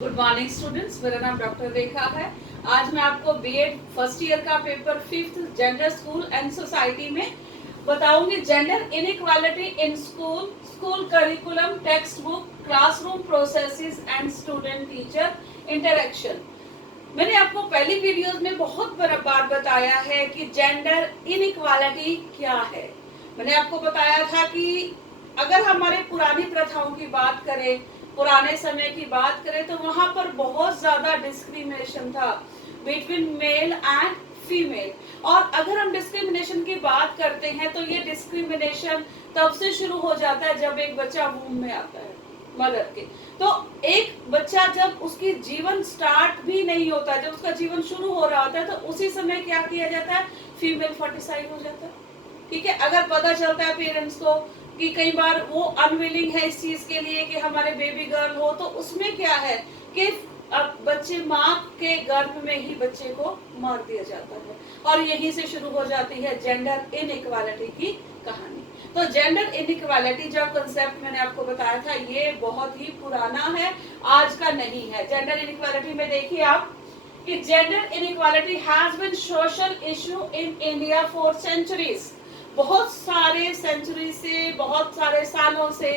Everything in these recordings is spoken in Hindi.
गुड मॉर्निंग स्टूडेंट्स, मेरा नाम डॉक्टर रेखा है। आज मैं आपको बीएड फर्स्ट ईयर का paper 5th gender school and society में बताऊंगी gender inequality in school, school curriculum, text book, classroom processes and student teacher interaction. मैंने आपको पहली वीडियोस में बहुत बार बताया है कि जेंडर इनइक्वालिटी क्या है। मैंने आपको बताया था कि अगर हमारे पुरानी प्रथाओं की बात करें, पुराने समय की बात करें, तो वहां पर बहुत ज्यादा डिस्क्रिमिनेशन था बिटवीन मेल एंड फीमेल। और अगर हम डिस्क्रिमिनेशन की बात करते हैं तो ये डिस्क्रिमिनेशन तब से शुरू हो जाता है जब एक बच्चा वूम में आता है मदर के। तो एक बच्चा जब उसकी जीवन स्टार्ट भी नहीं होता, जब उसका जीवन शुरू हो रहा होता है, तो उसी समय क्या किया जाता है, फीमेल फर्टिसाइड हो जाता है। ठीक है, अगर पता चलता है पेरेंट्स को कि कई बार वो अनविलिंग है इस चीज के लिए कि हमारे बेबी गर्ल हो, तो उसमें क्या है कि अब बच्चे माँ के गर्भ में ही बच्चे को मार दिया जाता है। और यहीं से शुरू हो जाती है जेंडर इनइक्वालिटी की कहानी। तो जेंडर इनइक्वालिटी जो कंसेप्ट मैंने आपको बताया था, ये बहुत ही पुराना है, आज का नहीं है। जेंडर इनइक्वालिटी में देखिए आप कि gender inequality has been social issue in India for centuries. बहुत सारे सेंचुरी से, बहुत सारे सालों से,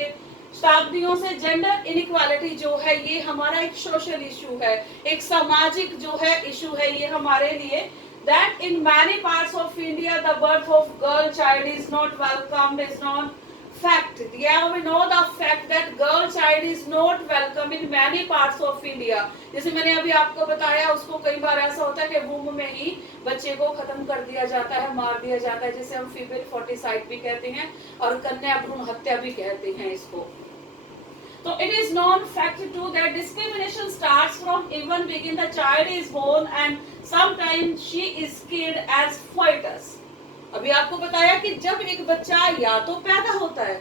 शताब्दियों से जेंडर इनइक्वालिटी जो है ये हमारा एक सोशल इशू है, एक सामाजिक जो है इशू है ये हमारे लिए। That in many parts of India the birth of girl child is not welcomed, is not fact. Yeah, we know the fact that girl child is not welcome in many parts of India. जैसे मैंने अभी आपको बताया, उसको कई बार ऐसा होता है कि वूम में ही बच्चे को खत्म कर दिया जाता है, मार दिया जाता है, जिसे हम फीमेल फर्टिसाइड भी कहते हैं और कन्या भ्रूण हत्या भी कहते हैं इसको। So it is known fact too that discrimination starts from even begin the child is born and sometimes she is killed as fetus. अभी आपको बताया कि जब एक बच्चा या तो पैदा होता है,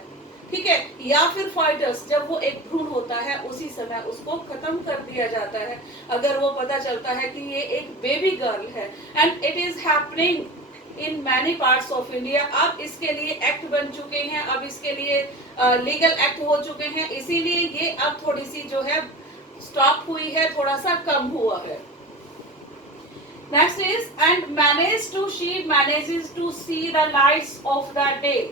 ठीक है, या फिर फाइटस, जब वो एक भ्रूण होता है उसी समय उसको खत्म कर दिया जाता है अगर वो पता चलता है कि ये एक बेबी गर्ल है। And it is happening in many parts of India. अब इसके लिए एक्ट बन चुके हैं, अब इसके लिए लीगल एक्ट हो चुके हैं, इसीलिए ये अब थोड़ी सी जो है स्टॉप हुई है, थोड़ा सा कम हुआ है। Next is and she manages to see the lights of the day.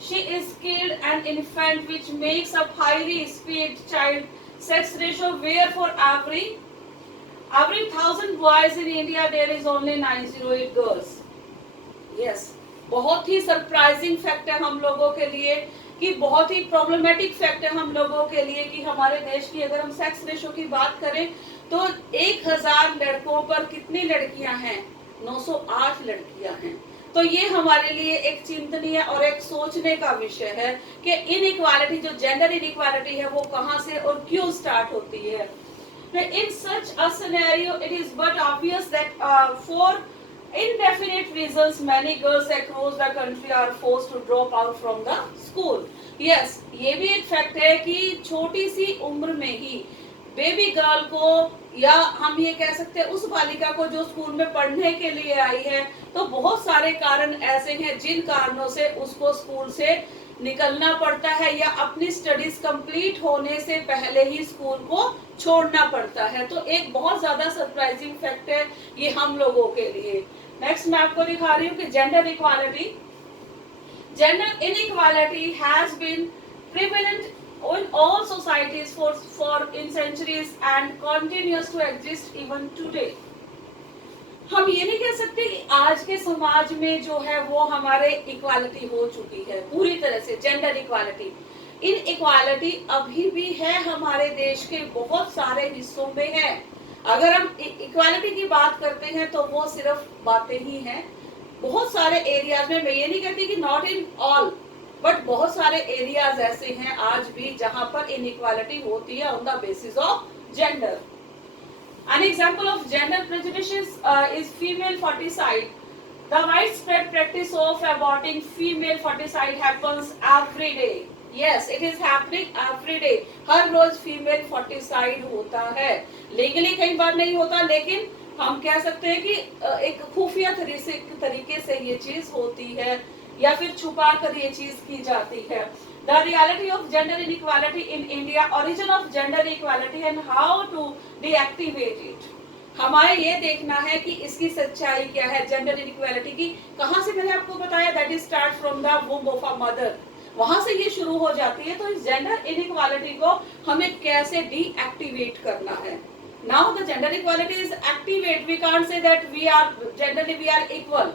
She is killed an infant which makes up highly speed child sex ratio where for every 1,000 boys in India there is only 908 girls. Yes, बहुत ही सरप्राइजिंग फैक्ट है हम लोगों के लिए, कि बहुत ही प्रॉब्लमेटिक फैक्ट है हम लोगों के लिए कि हमारे देश की अगर हम सेक्स रेशो की बात करें तो 1000 लड़कों पर कितनी लड़कियां हैं, 908 लड़कियां हैं। तो ये हमारे लिए एक चिंतनीय और एक सोचने का विषय है कि इनइक्वालिटी, जो जेंडर इनइक्वालिटी है, वो कहां से और क्यों स्टार्ट होती है। In such a scenario, it is but obvious that for indefinite reasons many girls across the country are forced to drop out from the school. Yes, ये भी एक फैक्ट है कि छोटी सी उम्र में ही बेबी गर्ल को, या हम ये कह सकते हैं उस बालिका को जो स्कूल में पढ़ने के लिए आई है, तो बहुत सारे कारण ऐसे हैं जिन कारणों से उसको स्कूल से निकलना पड़ता है या अपनी स्टडीज कंप्लीट होने से पहले ही स्कूल को छोड़ना पड़ता है। तो एक बहुत ज्यादा सरप्राइजिंग फैक्ट है ये हम लोगों के लिए। नेक्स्ट मैं आपको दिखा रही हूँ कि gender equality, gender inequality has been prevalent in all societies for in centuries and continues to exist even today. हम ये नहीं कह सकते कि आज के समाज में जो है वो हमारे इक्वालिटी हो चुकी है पूरी तरह से, जेंडर इक्वालिटी। इन इक्वालिटी अभी भी है हमारे देश के बहुत सारे हिस्सों में है। अगर हम इक्वालिटी की बात करते हैं तो वो सिर्फ बातें ही हैं। बहुत सारे एरियाज में, मैं ये नहीं कहती कि नॉट इन ऑल, बट बहुत सारे एरियाज ऐसे हैं आज भी जहां पर इनइक्वालिटी होती है on the basis of gender. An example of gender prejudice is female ferticide. The widespread practice of aborting female ferticide happens every day. Yes, it is happening every day. हर रोज फीमेल फर्टिसाइड होता है। लीगली कई बार नहीं होता, लेकिन हम कह सकते हैं कि एक खुफिया तरीके से ये चीज होती है या फिर छुपा कर ये चीज की जाती है। The reality of gender inequality in India, origin of gender inequality and how to deactivate it. हमारे ये देखना है कि इसकी सच्चाई क्या है, जेंडर इनइक्वालिटी की। कहाँ से मैंने आपको बताया, that is start from the womb of a mother, वहां से ये शुरू हो जाती है। तो इस जेंडर इनइक्वालिटी को हमें कैसे डीएक्टिवेट करना है। Now the gender equality is activate, we can't say that we are genderly we are equal,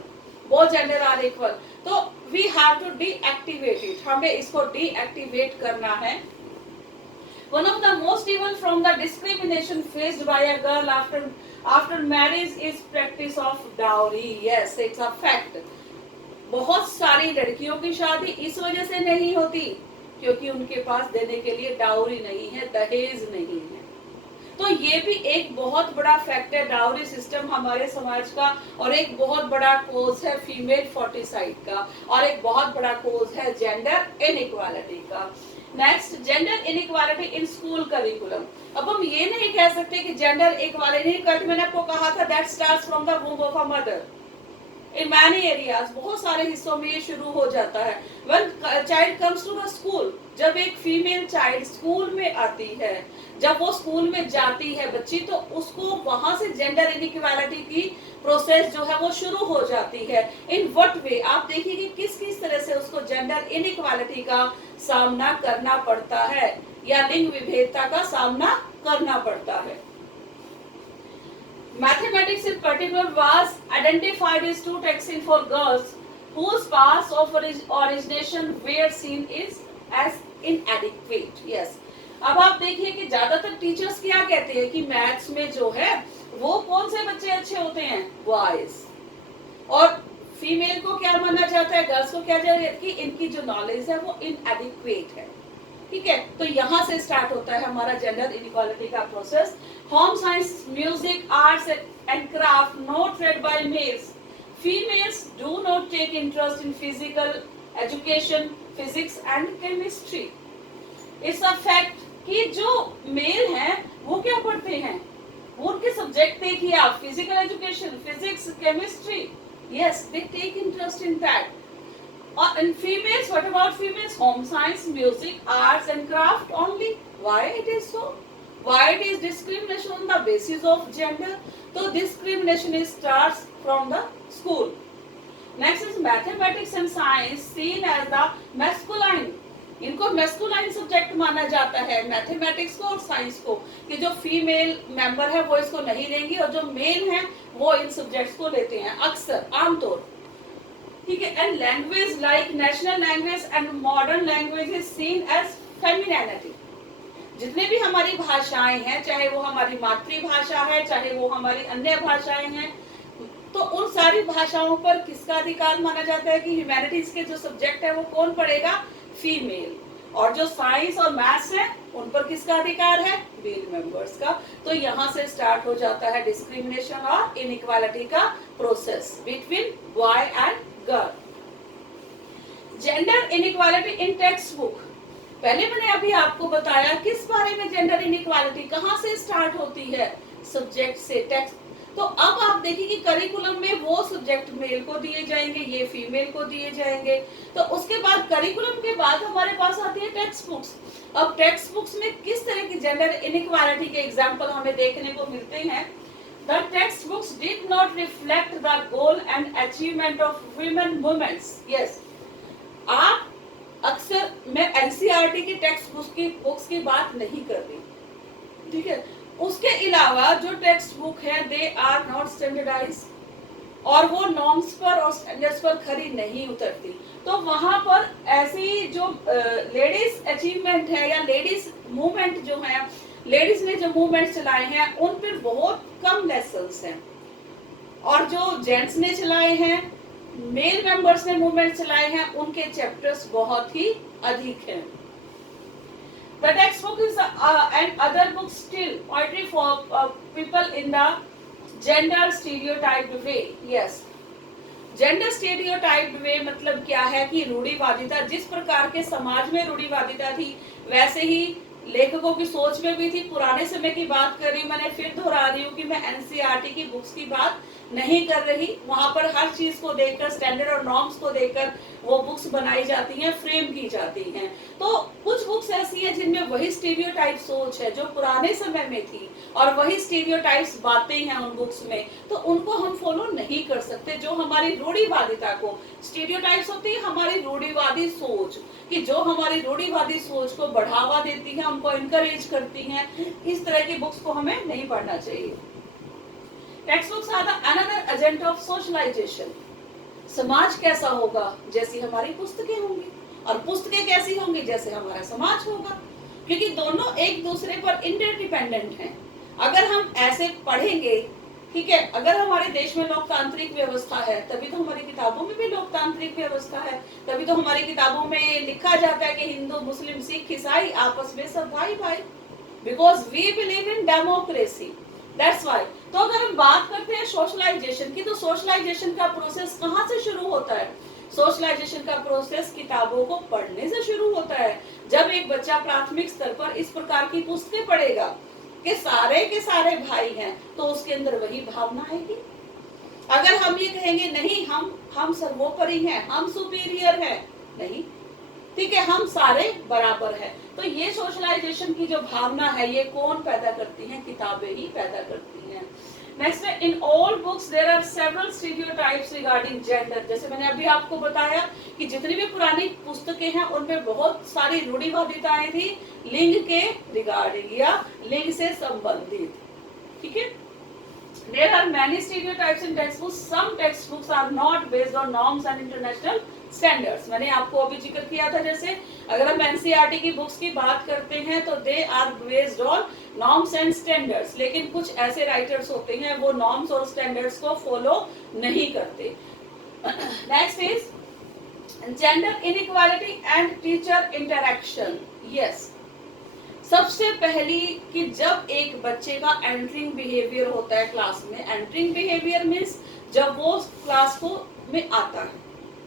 both gender are equal, तो we have to deactivate it, हमें इसको डीएक्टिवेट करना है। One of the most evil from the discrimination faced by a girl after marriage is practice of dowry. Yes, it's a fact. बहुत सारी लड़कियों की शादी इस वजह से नहीं होती क्योंकि उनके पास देने के लिए डाउरी नहीं है, दहेज नहीं है। तो ये भी एक बहुत बड़ा फैक्ट है, डाउरी सिस्टम हमारे समाज का, और एक बहुत बड़ा कोज है फीमेल फोर्टिसाइड का, और एक बहुत बड़ा कोज है जेंडर इनइक्वालिटी का। Next, gender inequality in school curriculum. अब हम ये नहीं कह सकते कि जेंडर इनइक्वालिटी, मैंने आपको कहा था that starts from the womb of a mother. In many areas, बहुत सारे हिस्सों में ये शुरू हो जाता है। When child comes to the school, जब एक फीमेल चाइल्ड स्कूल में आती है, जब वो स्कूल में जाती है बच्ची, तो उसको वहां से जेंडर इनइक्वालिटी की प्रोसेस जो है वो शुरू हो जाती है। इन व्हाट वे, आप देखिए कि किस किस तरह से उसको जेंडर इनइक्वालिटी का सामना करना पड़ता है या लिंग विभेदता का सामना करना पड़ता है। Mathematics in particular was identified as two texts for girls whose paths of origination were seen as inadequate. Yes. अब आप देखिए कि ज्यादातर टीचर्स क्या कहते हैं कि मैथ्स में जो है वो कौन से बच्चे अच्छे होते हैं, बॉयज, और फीमेल को क्या माना जाता है, गर्ल्स को क्या जाता है कि इनकी जो नॉलेज है वो इनएडिक्वेट है। ठीक है, तो यहाँ से स्टार्ट होता है हमारा जेंडर इनइक्वालिटी का process. Home science, music, arts and craft not read by males. Females do not take interest in physical education, physics and chemistry. It's a fact कि जो मेल हैं वो क्या पढ़ते हैं, वो उनके सब्जेक्ट देखिए आप, physical education, physics, chemistry, yes, they take interest in that. And females, what about females? Home science, music, arts and craft only. Why it is so? Why it is discrimination on the basis of gender? So discrimination starts from the school. Next is mathematics and science seen as the masculine. इनको मैस्कुलाइन सब्जेक्ट माना जाता है, मैथमेटिक्स को और साइंस को, कि जो फीमेल मेंबर है वो इसको नहीं लेंगी और जो मेल है वो इन सब्जेक्ट्स को लेते हैं अक्सर, आमतौर। ठीक है, and language like national language and modern language is seen as femininity. जितने भी हमारी भाषाएं हैं, चाहे वो हमारी मातृभाषा है, चाहे वो हमारी अन्य भाषाएं हैं, तो उन सारी भाषाओं पर किसका अधिकार माना जाता है कि ह्यूमैनिटीज के जो सब्जेक्ट है वो कौन पढ़ेगा, फीमेल, और जो साइंस और मैथ्स है उन पर किसका अधिकार है, मेल मेंबर्स का। तो यहाँ से स्टार्ट हो जाता है डिस्क्रिमिनेशन और इनइक्वालिटी का process between boy and girl. Gender inequality in text book, पहले मैंने अभी आपको बताया किस बारे में जेंडर इनइक्वालिटी कहाँ से स्टार्ट होती है, सब्जेक्ट से, टेक्स्ट। तो अब आप देखिए कि करिकुलम में वो सब्जेक्ट मेल को दिए जाएंगे, ये फीमेल को दिए जाएंगे। तो उसके बाद करिकुलम के बाद हमारे पास आती है टेक्स्ट बुक्स। अब टेक्स्ट बुक्स में किस तरह की जेंडर इनइक्वालिटी के एग्जांपल हमें देखने को मिलते हैं। The text books did not reflect the goal and achievement of women movements. Yes, आप अक्सर, मैं एनसीईआरटी की टेक्स्ट बुक्स की बात नहीं कर रही, ठीक है। उसके अलावा जो टेक्स्ट बुक है दे आर नॉट स्टैंडर्डाइज, और वो नॉर्म्स पर और स्टैंडर्ड्स पर खरी नहीं उतरती। तो वहां पर ऐसी जो लेडीज अचीवमेंट है या लेडीज मूवमेंट जो है, लेडीज ने जो मूवमेंट चलाए हैं उन पर बहुत कम लेसन्स हैं, और जो जेंट्स ने चलाए हैं, मेल मेंबर्स ने मूवमेंट चलाए हैं, उनके चैप्टर्स बहुत ही अधिक हैं। The textbook is and other books still poetry for people in the gender stereotyped way. Yes, gender stereotyped way मतलब क्या है कि रूढ़िवादिता, जिस प्रकार के समाज में रूढ़िवादिता थी वैसे ही लेखकों की सोच में भी थी। पुराने समय की बात कर रही, मैंने फिर दोहरा रही हूँ कि मैं एनसीईआरटी की बुक्स की बात नहीं कर रही। वहां पर हर चीज को देखकर, स्टैंडर्ड और नॉर्म्स को देखकर वो बुक्स बनाई जाती हैं, फ्रेम की जाती हैं। तो कुछ बुक्स ऐसी हैं जिनमें वही स्टीरियोटाइप सोच है जो पुराने समय में थी, और वही स्टीरियोटाइप्स बातें हैं उन बुक्स में, तो उनको हम फॉलो नहीं कर सकते। जो हमारी रूढ़िवादिता को, स्टीरियोटाइप्स होती है हमारी रूढ़िवादी सोच, कि जो हमारी रूढ़िवादी सोच को बढ़ावा देती है, हमको इनकरेज करती हैं, इस तरह की बुक्स को हमें नहीं पढ़ना चाहिए। Text books are the another agent of socialisation. समाज कैसा होगा? जैसी हमारी पुस्तकें होंगी, और पुस्तकें कैसी होंगी? जैसे हमारा समाज होगा, क्योंकि दोनों एक दूसरे पर इंटरडिपेंडेंट हैं। अगर हम ऐसे पढ़ेंगे, ठीक है, अगर हमारे देश में लोकतांत्रिक व्यवस्था है, तभी तो हमारी किताबों में भी लोकतांत्रिक व्यवस्था है, तभी तो हमारी किताबों में लिखा जाता है कि हिंदू, मुस्लिम, सिख, ईसाई आपस में सब भाई भाई, because we believe in democracy, that's why. तो अगर हम बात करते हैं सोशलाइजेशन की, तो सोशलाइजेशन का प्रोसेस कहाँ से शुरू होता है? सोशलाइजेशन का प्रोसेस किताबों को पढ़ने से शुरू होता है। जब एक बच्चा प्राथमिक स्तर पर इस प्रकार की पुस्तकें पढ़ेगा कि सारे के सारे भाई हैं, तो उसके अंदर वही भावना आएगी। अगर हम ये कहेंगे नहीं, हम सर्वोपरि हैं, हम सुपीरियर हैं, नहीं, ठीक है, हम सारे बराबर हैं, तो ये सोशलाइजेशन की जो भावना है, ये कौन पैदा करती है? किताबें ही पैदा करती हैं। नेक्स्ट है, in all books there are several stereotypes regarding gender. जैसे मैंने अभी आपको बताया कि जितनी भी पुरानी पुस्तकें हैं उनमें बहुत सारी रूढ़िवादिताएं थी लिंग के रिगार्डिंग या लिंग से संबंधित, ठीक है। There are many stereotypes in textbooks. Some textbooks are not based on norms and international standards. मैंने आपको अभी जिक्र किया था, जैसे अगर हम एनसीईआरटी की बुक्स की बात करते हैं तो they are based on norms and standards, लेकिन कुछ ऐसे राइटर्स होते हैं वो नॉर्म्स और स्टैंडर्ड्स को फॉलो नहीं करते। Next is gender inequality and teacher interaction. Yes, सबसे पहली कि जब एक बच्चे का एंटरिंग बिहेवियर होता है क्लास में, एंटरिंग बिहेवियर मीन्स जब वो क्लास को में आता है,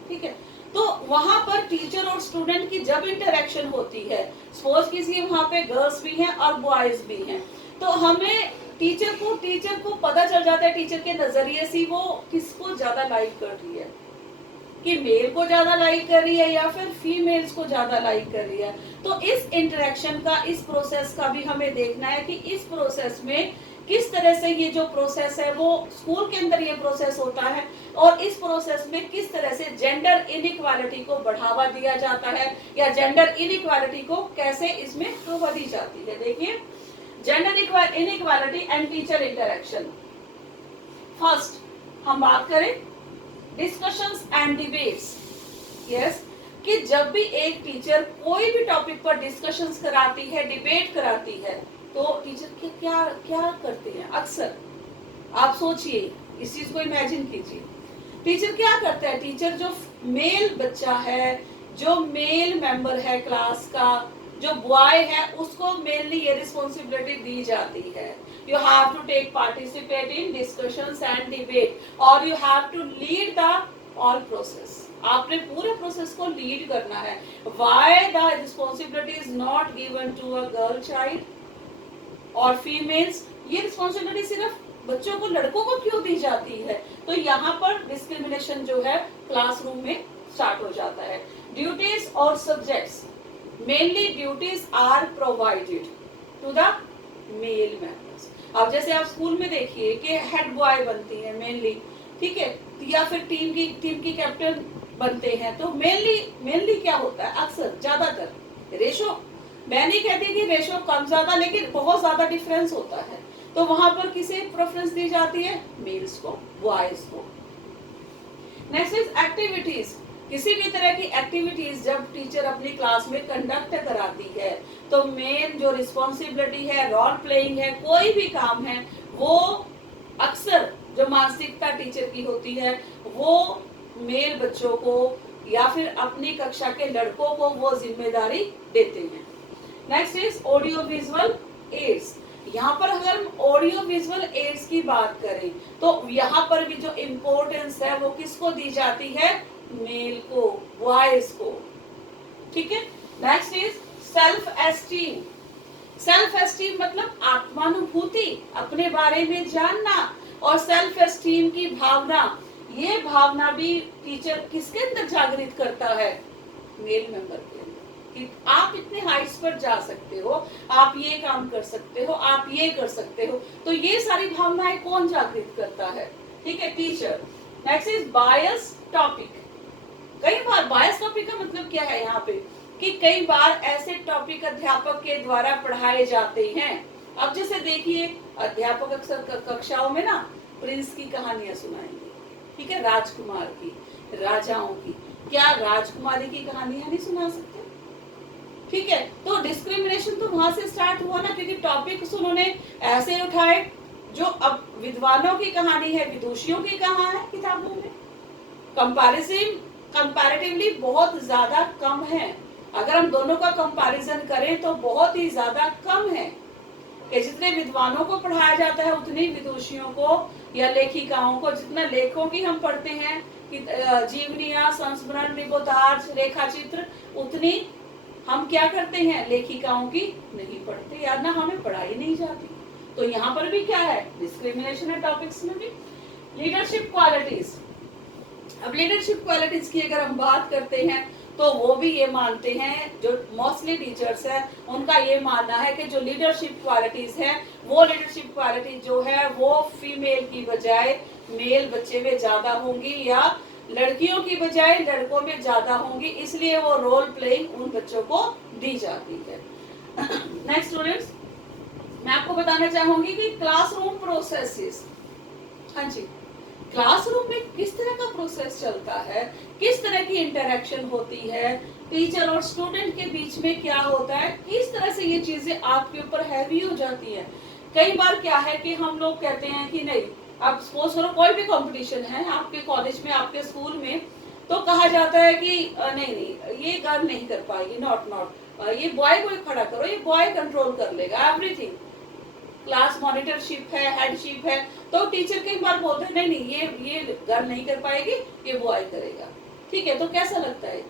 ठीक है, तो वहां पर टीचर और स्टूडेंट की जब इंटरेक्शन होती है, सपोज किसी वहां पे गर्ल्स भी हैं और बॉयज भी हैं, तो हमें टीचर को पता चल जाता है, टीचर के नजरिए से वो किसको ज्यादा लाइक कर रही है, कि मेल को ज्यादा लाइक कर रही है या फिर फीमेल्स को ज्यादा लाइक कर रही है। तो इस इंटरेक्शन का, इस प्रोसेस का भी हमें देखना है कि इस प्रोसेस में किस तरह से ये जो प्रोसेस है वो स्कूल के अंदर ये प्रोसेस होता है, और इस प्रोसेस में किस तरह से जेंडर इनइक्वालिटी को बढ़ावा दिया जाता है, या जेंडर इनइक्वालिटी को कैसे इसमें हवा दी जाती है। देखिए, gender inequality and teacher interaction. First हम बात करें डिस्कशंस एंड डिबेट्स। यस, कि जब भी एक टीचर कोई भी टॉपिक पर डिस्कशंस कराती है, डिबेट कराती है, तो टीचर क्या क्या करते हैं? अक्सर आप सोचिए, इस चीज को इमेजिन कीजिए, टीचर क्या करता है? टीचर जो मेल बच्चा है, जो मेल मेंबर है क्लास का, जो बॉय है, उसको मेनली ये रिस्पॉन्सिबिलिटी दी जाती है, you have to take participate in discussions and debate, or you have to lead the all process. आपने पूरे प्रोसेस को लीड करना है। Why the responsibility is not given to a girl child or females? ये रिस्पॉन्सिबिलिटी सिर्फ बच्चों को, लड़कों को क्यों दी जाती है? तो यहाँ पर डिस्क्रिमिनेशन जो है क्लासरूम में स्टार्ट हो जाता है। ड्यूटीज और subjects, mainly duties are provided to the male members. अब जैसे आप स्कूल में देखिए कि हेड बॉय बनती है मेनली, ठीक है, या फिर टीम की कैप्टन बनते हैं, तो मेनली क्या होता है? अक्सर ज्यादातर रेशो, मैं नहीं कहती कि रेशो कम ज्यादा, लेकिन बहुत ज्यादा डिफरेंस होता है, तो वहां पर किसे प्रेफरेंस दी जाती है? मेल्स को, बॉयज को। Next is activities. किसी भी तरह की एक्टिविटीज जब टीचर अपनी क्लास में कंडक्ट कराती है, तो मेन जो रिस्पॉन्सिबिलिटी है, रोल प्लेइंग है, कोई भी काम है, वो अक्सर जो मानसिकता टीचर की होती है, वो मेल बच्चों को या फिर अपनी कक्षा के लड़कों को वो जिम्मेदारी देते हैं। Next is audio visual aids. यहाँ पर अगर हम ऑडियो विजुअल एड्स की बात करें, तो यहाँ पर भी जो इम्पोर्टेंस है वो किसको दी जाती है? मेल को, बॉयज को, ठीक है। Next is self esteem. Self esteem मतलब आत्मानुभूति, अपने बारे में जानना, और सेल्फ एस्टीम की भावना, ये भावना भी टीचर किसके अंदर जागृत करता है, मेल मेंबर के अंदर, कि आप इतने हाइट्स पर जा सकते हो, आप ये काम कर सकते हो, आप ये कर सकते हो। तो ये सारी भावनाएं कौन जागृत करता है, ठीक है, teacher. Next is bias topic. कई बार बायस टॉपिक का मतलब क्या है यहाँ पे, कि कई बार ऐसे टॉपिक अध्यापक के द्वारा पढ़ाए जाते हैं। अब जैसे देखिए, अध्यापक अक्सर कक्षाओं में ना प्रिंस की कहानियां सुनाएंगे, ठीक है, राजकुमार की, राजाओं की। क्या राजकुमारी की कहानियां नहीं सुना सकते? ठीक है, तो डिस्क्रिमिनेशन तो वहां से स्टार्ट हुआ ना, क्योंकि टॉपिक्स उन्होंने ऐसे उठाए जो अब विद्वानों की कहानी है, विदुषियों की कहाँ है किताबों में, कंपैरेटिवली बहुत ज्यादा कम है। अगर हम दोनों का कंपैरिजन करें तो बहुत ही ज्यादा कम है कि जितने विद्वानों को पढ़ाया जाता है उतनी विदुषियों को या लेखिकाओं को, जितना लेखों की हम पढ़ते हैं कि जीवनियां, संस्मरण, निबोधार्थ, रेखा चित्र, उतनी हम क्या करते हैं, लेखिकाओं की नहीं पढ़ते, या ना हमें पढ़ाई नहीं जाती। तो यहाँ पर भी क्या है, डिस्क्रिमिनेशन है टॉपिक्स में भी। Leadership qualities. अब लीडरशिप क्वालिटीज की अगर हम बात करते हैं तो वो भी ये मानते हैं, जो मोस्टली टीचर्स हैं उनका ये मानना है कि जो लीडरशिप क्वालिटीज है, वो लीडरशिप क्वालिटी जो है वो फीमेल की बजाय मेल बच्चे में ज्यादा होंगी, या लड़कियों की बजाय लड़कों में ज्यादा होंगी, इसलिए वो रोल प्लेइंग उन बच्चों को दी जाती है। नेक्स्ट स्टूडेंट्स, मैं आपको बताना चाहूंगी कि क्लासरूम प्रोसेसेस। हाँ जी, क्लासरूम में किस तरह का प्रोसेस चलता है, किस तरह की इंटरेक्शन होती है, टीचर और स्टूडेंट के बीच में क्या होता है, किस तरह से ये चीजें आपके ऊपर हैवी हो जाती है। कई बार क्या है कि हम लोग कहते हैं कि नहीं, अब सपोज करो कोई भी कंपटीशन है आपके कॉलेज में, आपके स्कूल में, तो कहा जाता है कि नहीं नहीं ये गर्ल नहीं कर पाएगी, नॉट ये बॉय को खड़ा करो, ये बॉय कंट्रोल कर लेगा एवरीथिंग। क्लास मॉनिटरशिप है, हेडशिप है, तो टीचर कई बार बोलते हैं नहीं नहीं ये गर्ल नहीं कर पाएगी, ये बॉय करेगा। ठीक है, तो कैसा लगता है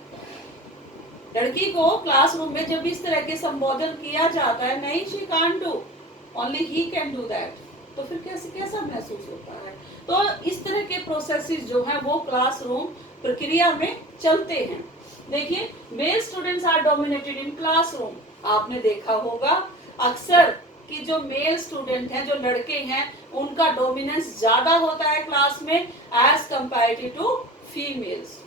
लड़की को क्लासरूम में जब इस तरह के संबोधन किया जाता है, नहीं she can't do, only he can do that, तो फिर कैसा महसूस होता है। तो इस तरह के प्रोसेसेस जो है वो क्लासरूम प्रक्रिया में चलते हैं। देखिए, male students are dominated in classroom. आपने देखा होगा अक्सर कि जो मेल स्टूडेंट हैं, जो लड़के हैं, उनका डोमिनेंस ज्यादा होता है क्लास में एज कंपेरेटिव टू फीमेल्स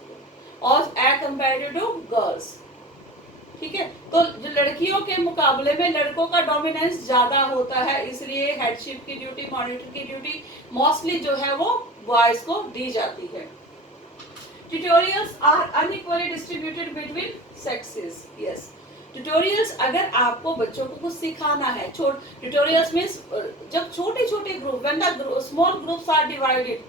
और एज कंपेरेटिव टू गर्ल्स। ठीक है, तो जो लड़कियों के मुकाबले में लड़कों का डोमिनेंस ज्यादा होता है, इसलिए हेडशिप की ड्यूटी, मॉनिटर की ड्यूटी मोस्टली जो है वो बॉयज को दी जाती है। Tutorials are unequally distributed between sexes. Yes, tutorials अगर आपको बच्चों को कुछ सिखाना है, ट्यूटोरियल्स में जब छोटे छोटे group, when the small groups are divided,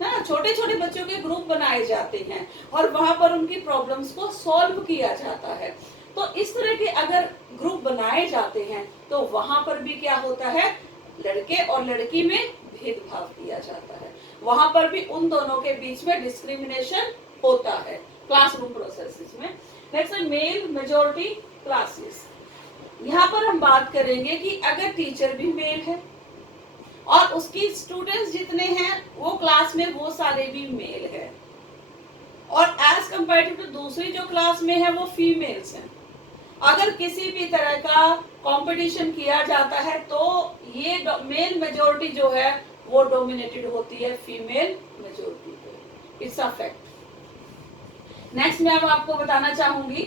ना छोटे छोटे बच्चों के ग्रुप बनाए जाते हैं और वहां पर उनकी प्रॉब्लम्स को सॉल्व किया जाता है। तो इस तरह के अगर ग्रुप बनाए जाते हैं तो वहां पर भी क्या होता है, लड़के और लड़की में भेदभाव किया जाता है, वहां पर भी उन दोनों के बीच में डिस्क्रिमिनेशन होता है क्लासरूम प्रोसेसेस में। नेक्स्ट है मेल मेजॉरिटी क्लासेस। यहाँ पर हम बात करेंगे कि अगर टीचर भी मेल है और उसकी स्टूडेंट्स जितने हैं वो क्लास में वो सारे भी मेल है, और एज कंपेरेटिव टू दूसरी जो क्लास में है वो फीमेल्स हैं। अगर किसी भी तरह का कंपटीशन किया जाता है तो ये मेल मेजॉरिटी जो है वो डोमिनेटेड होती है फीमेल मेजॉरिटी पे। It's a fact. नेक्स्ट मैं अब आपको बताना चाहूंगी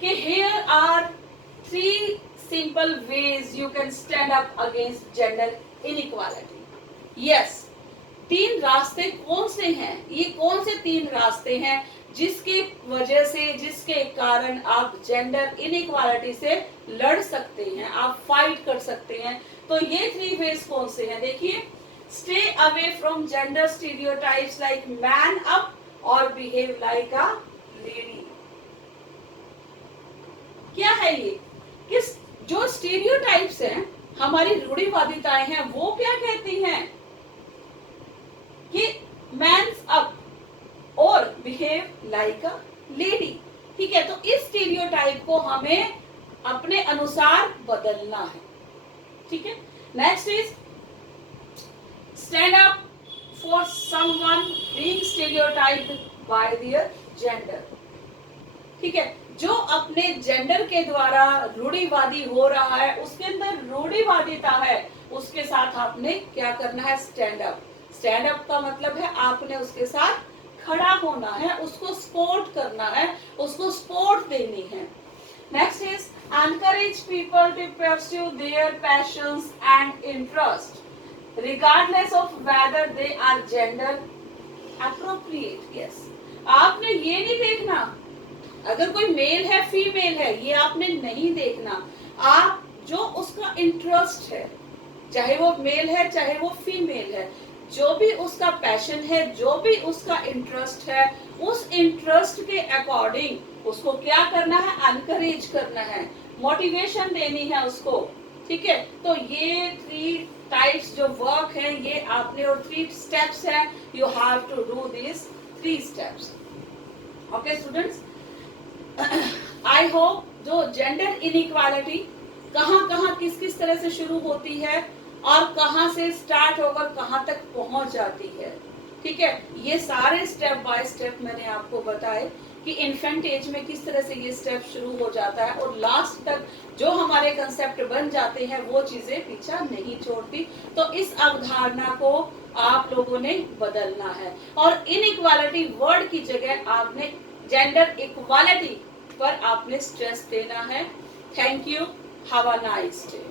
कि here are 3 simple ways you can stand up against gender inequality. Yes, 3 रास्ते कौन से हैं, ये कौन से 3 रास्ते हैं जिसकी वजह से, जिसके कारण आप जेंडर इनइक्वालिटी से लड़ सकते हैं, आप फाइट कर सकते हैं। तो ये 3 वेज कौन से हैं, देखिए। Stay away from gender stereotypes like man up और बिहेव लाइक अ लेडी। क्या है ये, किस जो स्टीरियोटाइप्स हैं, हमारी रूढ़िवादिताएं हैं, वो क्या कहती हैं कि मैन्स अप और बिहेव लाइक अ लेडी। ठीक है, तो इस स्टीरियोटाइप को हमें अपने अनुसार बदलना है, ठीक है। Next is stand up for someone being stereotyped bye their gender, ठीक है। जो अपने जेंडर के द्वारा रूढ़िवादी हो रहा है, उसके अंदर रूढ़िवादिता है, उसके साथ आपने क्या करना है, स्टैंड अप। स्टैंड अप का मतलब है आपने उसके साथ खड़ा होना है, उसको सपोर्ट करना है, उसको सपोर्ट देनी है। Next is encourage people to pursue their passions and interest regardless of whether they are gender appropriate. Yes, आपने ये नहीं देखना अगर कोई मेल है फीमेल है, ये आपने नहीं देखना। आप जो उसका इंटरेस्ट है, चाहे वो मेल है चाहे वो फीमेल है, जो भी उसका पैशन है, जो भी उसका इंटरेस्ट है, उस इंटरेस्ट के अकॉर्डिंग उसको क्या करना है, एनकरेज करना है, मोटिवेशन देनी है उसको, ठीक है। तो ये 3 टाइप्स जो वर्क है ये आपने, और 3 स्टेप्स है, you have to do this 3 steps. Okay students, I hope जो जेंडर इनइक्वालिटी कहाँ कहाँ किस किस तरह से शुरू होती है और कहाँ से स्टार्ट होकर कहाँ तक पहुंच जाती है, ठीक है, ये सारे स्टेप बाय स्टेप मैंने आपको बताए कि इन्फेंट एज में किस तरह से ये स्टेप शुरू हो जाता है और लास्ट तक जो हमारे कंसेप्ट बन जाते हैं वो चीजें पीछा नहीं छोड़ती। तो इस अवधारणा को आप लोगों ने बदलना है और इनइक्वालिटी वर्ड की जगह आपने जेंडर इक्वालिटी पर आपने स्ट्रेस देना है। Thank you, have a nice day.